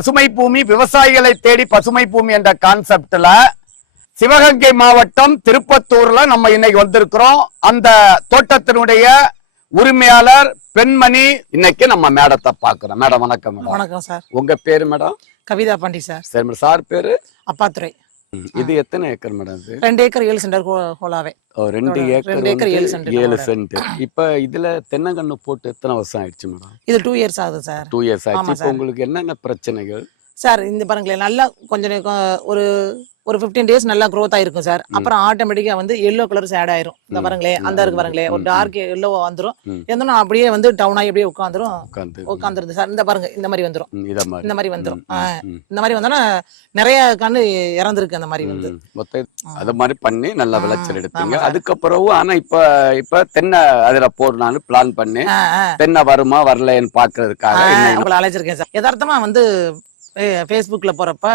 பசுமை பூமி விவசாயிகளை தேடி பசுமை பூமி என்ற கான்செப்ட்ல சிவகங்கை மாவட்டம் திருப்பத்தூர்ல நம்ம இன்னைக்கு வந்திருக்கிறோம். அந்த தோட்டத்தினுடைய உரிமையாளர் பெண்மணி இன்னைக்கு நம்ம மேடத்தை பாக்குறோம் மேடம் வணக்கம் மேடம். வணக்கம் சார். உங்க பேரு மேடம்? கவிதா பாண்டி சார். சரி பேரு? அப்பாத்துறை இது எத்தனை ஏக்கர் மேடம் இது? ரெண்டு ஏக்கர் ஏழு சென்டர் ஹோலாவே. ஓ, ரெண்டு ரெண்டு ஏக்கர் ஏக்கர் ஏழு சென்ட் ஏழு. சென்ட். இப்ப இதுல தென்னங்கண்ணு போட்டு எத்தனை வருஷம் ஆயிடுச்சு மேடம்? இது டூ இயர்ஸ் ஆகுது சார். டூ இயர்ஸ் ஆயிடுச்சு இப்போ. உங்களுக்கு என்னென்ன பிரச்சனைகள்? சார் இந்த பாருங்களேன் நல்லா கொஞ்சம் ஒரு ஒரு ஃபிஃப்டீன் டேஸ் நல்லா growth ஆயிருக்கும் சார் அப்புறம் ஆட்டோமேட்டிக்கா வந்து எல்லோ கலர்ஸ் ஆட் ஆயிரும். இந்த பாருங்களேன் அந்த இருக்கு பாருங்களேன். ஒரு டார்க் எல்லோ வந்துரும். எந்தனும் அப்படியே வந்து டவுன் ஆகி அப்படியே உட்காந்துரும். உட்காந்து உட்காந்துருது சார் இந்த பாருங்க இந்த மாதிரி வந்துரும். இந்த மாதிரி வந்துரும். இந்த மாதிரி வந்தோன்னா நிறைய கண்ணு இறந்துருக்கு அந்த மாதிரி வந்து. அது மாதிரி பண்ணி நல்ல விளைச்சல் எடுத்தீங்க. அதுக்கப்புறம் ஆனா இப்ப இப்ப தென்னை அதுல போடலான்னு பிளான் பண்ணி. தென்னை வருமா வரலைன்னு பாக்குறதுக்காக உங்களை அழைச்சிருக்கேன் சார் யதார்த்தமா வந்து ஃபேஸ்புக்கில் போகிறப்ப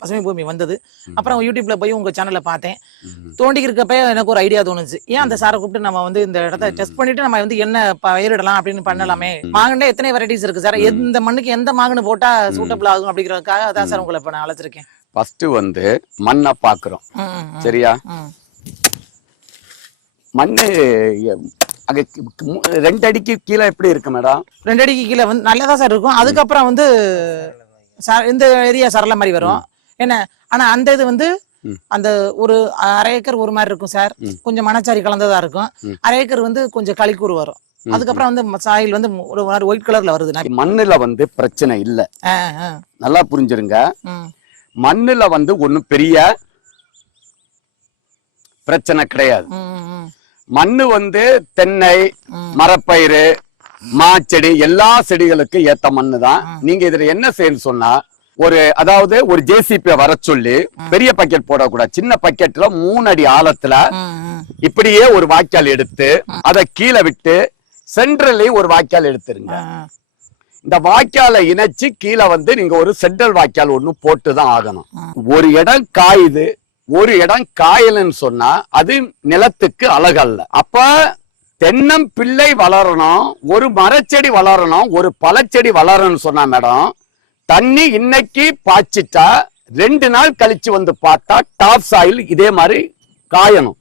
பசுமை பூமி வந்தது. அப்புறம் யூடியூப்ல போய் உங்க சேனலை பார்த்தேன். தோண்டி இருக்கப்ப எனக்கு ஒரு ஐடியா தோணுச்சு. ஏன் அந்த சாரை கூப்பிட்டு நம்ம வந்து இந்த இடத்த டெஸ்ட் பண்ணிட்டு நம்ம வந்து என்ன பயிரிடலாம் அப்படின்னு பண்ணலாமே? மாங்கண்டே எத்தனை வெரைட்டிஸ் இருக்கு சார்? எந்த மண்ணுக்கு எந்த மாங்கன்னு போட்டா சூட்டபிள் ஆகும் அப்படிங்கறதுக்காக அதான் சார் உங்களை இப்ப நான் அழைச்சிருக்கேன். ஃபர்ஸ்ட் வந்து மண்ணை பாக்குறோம் ம், ம், ம். சரியா. மண்ணு அங்க ரெண்டு அடிக்கு கீழே எப்படி இருக்கு மேடம்? ரெண்டு அடிக்கு கீழே வந்து நல்லதா சார் இருக்கும். அதுக்கப்புறம் வந்து இந்த ஏரியா சரள மாதிரி வரும். என்ன? ஆனா அந்த இது வந்து. அந்த ஒரு அரை ஏக்கர் ஒரு மாதிரி இருக்கும் சார். கொஞ்சம் மணச்சாரி கலந்ததா இருக்கும். அரை ஏக்கர் வந்து கொஞ்சம் களிக்கூறு வரும். அதுக்கப்புறம் வந்து சாயில் வந்து ஒரு மாதிரி ஒயிட் கலர்ல வருது மண்ணுல வந்து பிரச்சனை இல்ல. நல்லா புரிஞ்சிருங்க. மண்ணுல வந்து ஒண்ணும் பெரிய பிரச்சனை கிடையாது. மண்ணு வந்து தென்னை. மரப்பயிறு மாச்செடி எல்லா செடிகளுக்கும் ஏத்த மண்ணு தான் நீங்க இதுல என்ன செய்யணும் சொன்னா ஒரு அதாவது ஒரு ஜேசிபி வர சொல்லி பெரிய பக்கெட் போடக்கூடாது. சின்ன பக்கெட்ல மூணு அடி ஆழத்துல. இப்படியே ஒரு வாய்க்கால் எடுத்து அதை கீழே விட்டு சென்ட்ரலையும் ஒரு வாய்க்கால் எடுத்துருங்க. இந்த வாய்க்காலை இணைச்சு கீழே வந்து நீங்க ஒரு சென்ட்ரல் வாய்க்கால் ஒண்ணு போட்டு தான் ஆகணும் ஒரு இடம் காயுது ஒரு இடம் காயலன்னு சொன்னா அது நிலத்துக்கு அழகல்ல. அப்ப தென்னம் பிள்ளை வளரணும் ஒரு மரச்செடி வளரணும் ஒரு பழச்செடி வளரணும்னு சொன்னா மேடம் தண்ணி இன்னைக்கு பாய்ச்சிட்டா ரெண்டு நாள் கழிச்சு வந்து பார்த்தா டாப் சாயில் இதே மாதிரி காயணும்.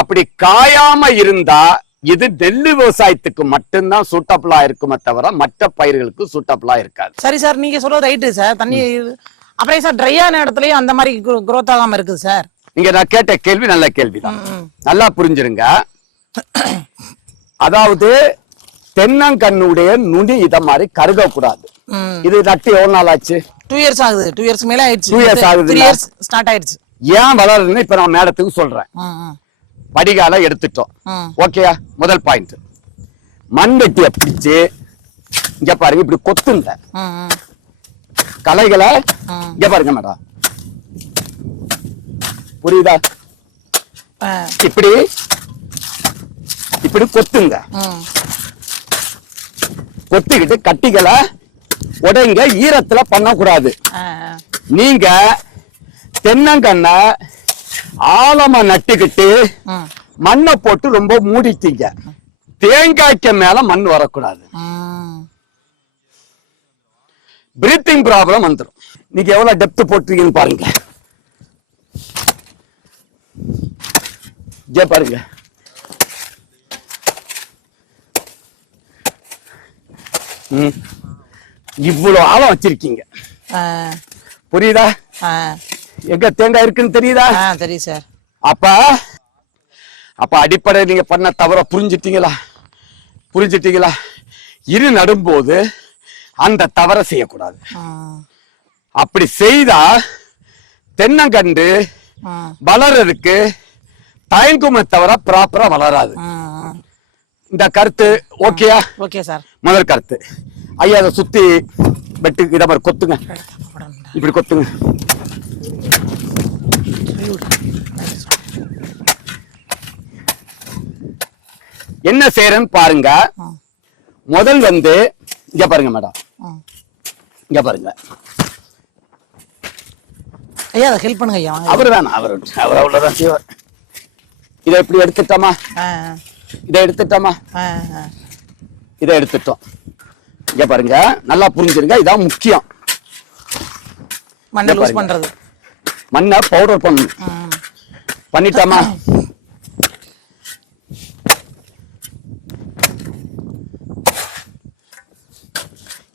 அப்படி காயாம இருந்தா இது நெல்லு விவசாயத்துக்கு மட்டும்தான் சூட்டபிளா இருக்குமே தவிர மற்ற பயிர்களுக்கு சூட்டபிளா இருக்காது. சரி சார் நீங்க சொல்றது ரைட்டு சார். தண்ணி அப்புறம் சார் ட்ரையான இடத்துலயும் அந்த மாதிரி growth ஆகாம இருக்குது சார். இங்க நான் கேட்ட கேள்வி நல்ல கேள்விதான். நல்லா புரிஞ்சிருங்க. அதாவது தென்னங்கண்ணுடைய நுனி இத மாதிரி கருக கூடாது இது நட்டு எவ்வளவு நாள் ஆச்சு டூ இயர்ஸ் ஆகுது டூ இயர்ஸ் மேல ஆயிடுச்சு. Years ஆகுதுல்ல? த்ரீ இயர்ஸ் ஸ்டார்ட் ஆயிடுச்சு. ஏன் வளருதுன்னு இப்ப நான் மேடத்துக்கு சொல்றேன். வடிகால எடுத்துட்டோம். ம். ஓகேயா முதல் பாயிண்ட் மண்வெட்டியை பிடிச்சு இங்க பாருங்க இப்படி கொத்துங்க. கலைகளை. இங்க பாருங்க மேடம். புரியுதா? இப்படி இப்படி கொத்துங்க. கொத்திக்கிட்டு கட்டிகளை உடைங்க ஈரத்துல பண்ணக்கூடாது. நீங்க தென்னங்கண்ணை ஆழமா நட்டுக்கிட்டு மண்ணை போட்டு ரொம்ப மூடிட்டீங்க. தேங்காய்க்கு மேல மண் வரக்கூடாது. பிரீத்திங் ப்ராப்ளம் வந்துடும் நீங்க எவ்வளவு டெப்த் போட்டுருக்கீங்கன்னு பாருங்க. பாருங்க. இவ்வளவு ஆழம் வச்சிருக்கீங்க. புரியுதா. எங்க தேங்காய் இருக்குன்னு தெரியுதா? தெரியும் சார். அப்ப அப்ப அடிப்படை நீங்க பண்ண தவற புரிஞ்சிட்டீங்களா? புரிஞ்சிட்டீங்களா? இரு நடும்போது அந்த தவற செய்யக்கூடாது. அப்படி செய்தா தென்னங்கண்டு வளர்றதுக்கு தயங்குமே தவிர ப்ராப்பரா வளராது. இந்த கருத்து ஓகேயா ஓகே சார் முதல் கருத்து. ஐயா அதை சுத்தி வெட்டு இத மாதிரி கொத்துங்க. இப்படி கொத்துங்க. என்ன செய்யறேன்னு பாருங்க. முதல் வந்து இங்க பாருங்க மேடம். இங்க பாருங்க. ஐயா அதை ஹெல்ப் பண்ணுங்க ஐயா அவர் வேணாம் அவர் அவர் அவ்வளவுதான் செய்வார். இதை இப்படி எடுத்துட்டோமா? இதை எடுத்துட்டோமா. இதை எடுத்துட்டோம். இங்க பாருங்க நல்லா புரிஞ்சிருங்க இதான் முக்கியம். மண்ணை லூஸ். பண்றது. மண்ணை பவுடர் பண்ணணும். பண்ணிட்டோமா?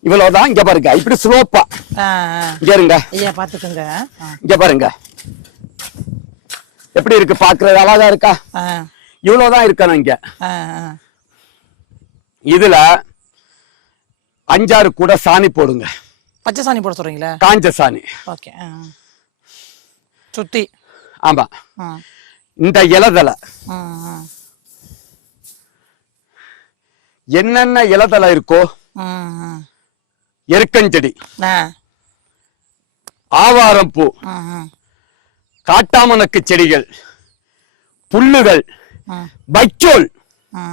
இவ்வளவுதான் இங்க பாருங்க இப்படி ஸ்லோப்பா. இங்க இருங்க. ஐயா பாத்துக்கோங்க இங்க பாருங்க. எப்படி இருக்கு? பாக்குறது அழகா இருக்கா? இவ்வளவுதான் இருக்கணும் இங்க. இதுல அஞ்சாறு கூட சாணி போடுங்க பச்சை சாணி போட சொல்றீங்களா காஞ்ச சாணி ஓகே. சுத்தி ஆமா இந்த இலதலை. என்னென்ன இலதலை இருக்கோ. எருக்கஞ்செடி ஆவாரம் பூ. காட்டாமணக்கு செடிகள் புல்லுகள் வைக்கோல் ஆ.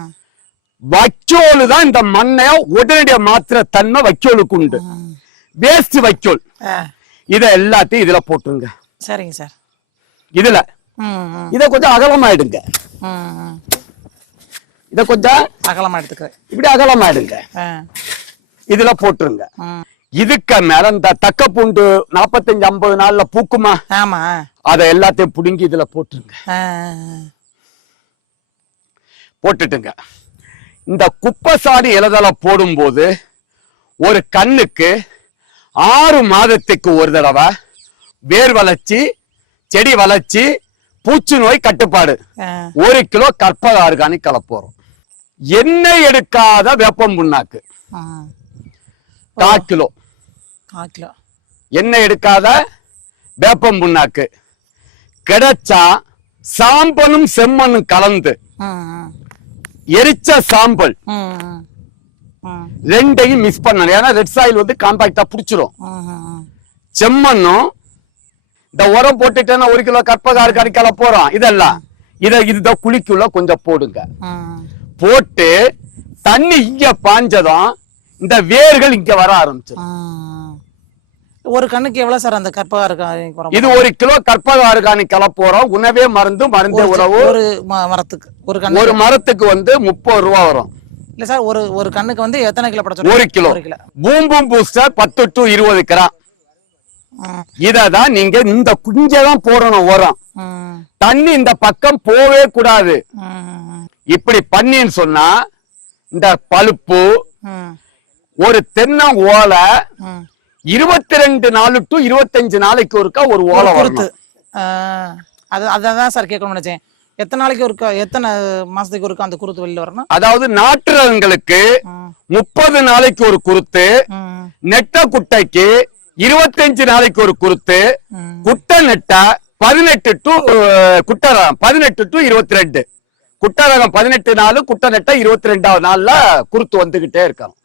வைக்கோல் தான் இந்த மண்ணை உடனடியா மாத்திர தன்மை வைக்கோலுக்கு உண்டு. வேஸ்ட் வைக்கோல் இத எல்லாத்தையும் இதுல போட்டுருங்க. சரிங்க சார். இதுல. இத கொஞ்சம் அகலமாயிடுங்க. இத கொஞ்சம் அகலமா எடுத்துக்கிறேன் இப்படி அகலமாயிடுங்க. இதுல போட்டுருங்க. இதுக்கு மேல இந்த தக்க பூண்டு நாற்பத்தஞ்சு ஐம்பது நாள்ல பூக்குமா? ஆமா. அதை எல்லாத்தையும் புடுங்கி இதுல போட்டுருங்க. போட்டுட்டுங்க. இந்த குப்பைசாணி இலதலை போடும்போது ஒரு கண்ணுக்கு ஆறு மாதத்துக்கு ஒரு தடவை வேர் வளர்ச்சி செடி வளர்ச்சி பூச்சி நோய் கட்டுப்பாடு. ஒரு கிலோ கற்பக ஆர்கானிக் கலப்போறோம். எண்ணெய் எடுக்காத வேப்பம் புண்ணாக்கு. கால் கிலோ. எண்ணெய் எடுக்காத வேப்பம் புண்ணாக்கு. கிடைச்சா சாம்பலும் செம்மண்ணும் கலந்து. எரிச்ச சாம்பல். ரெண்டையும் மிஸ் பண்ணணும் ஏன்னா ரெட் சாயில் வந்து காம்பாக்டா புடிச்சிரும். செம்மண்ணும் இந்த உரம் போட்டுட்டேன்னா ஒரு கிலோ கற்பக ஆர்கானிக்கால போறோம். இதெல்லாம். இத இந்த குழிக்குள்ள கொஞ்சம் போடுங்க. போட்டு தண்ணி இங்க பாஞ்சதும் இந்த வேர்கள் இங்க வர ஆரம்பிச்சிடும். ஒரு கண்ணுக்கு எவ்வளவு சார் அந்த கற்பகா இருக்கு இது ஒரு கிலோ கற்பக ஆர்கானிக் கலப்போறோம் உணவே மருந்து மருந்தே உணவு. ஒரு மரத்துக்கு. ஒரு கண்ணு ஒரு மரத்துக்கு வந்து முப்பது ரூபா வரும். இல்ல சார் ஒரு ஒரு கண்ணுக்கு வந்து எத்தனை கிலோ பட சொல்றீங்க? ஒரு கிலோ. ஒரு கிலோ. பூம் பூம் பூஸ்டர் பத்து டு இருபது கிராம். இததான் நீங்க இந்த குஞ்சதான் போடணும் உரம். தண்ணி இந்த பக்கம் போவே கூடாது. இப்படி பண்ணின்னு சொன்னா இந்த பழுப்பு ஒரு தென்னை ஓலை. இருபத்தி ரெண்டு நாலு டு இருபத்தஞ்சு நாளைக்கு ஒருக்கா ஒரு ஓலை ஆ, அது அதான் சார் கேட்கணும்னு நினைச்சேன். எத்தனை நாளைக்கு ஒருக்கா எத்தனை மாசத்துக்கு ஒருக்கா அந்த குருத்து வெளியில வரணும்? அதாவது நாட்டுறவங்களுக்கு ம், முப்பது நாளைக்கு ஒரு குருத்து நெட்ட குட்டைக்கு இருபத்தஞ்சு நாளைக்கு ஒரு குருத்து. குட்டை நெட்டா பதினெட்டு டு குட்டரகம் பதினெட்டு டு இருபத்தி ரெண்டு குட்டரகம் பதினெட்டு நாள் குட்டை நெட்டா இருபத்தி ரெண்டாவது நாள்ல குருத்து வந்துகிட்டே இருக்கணும்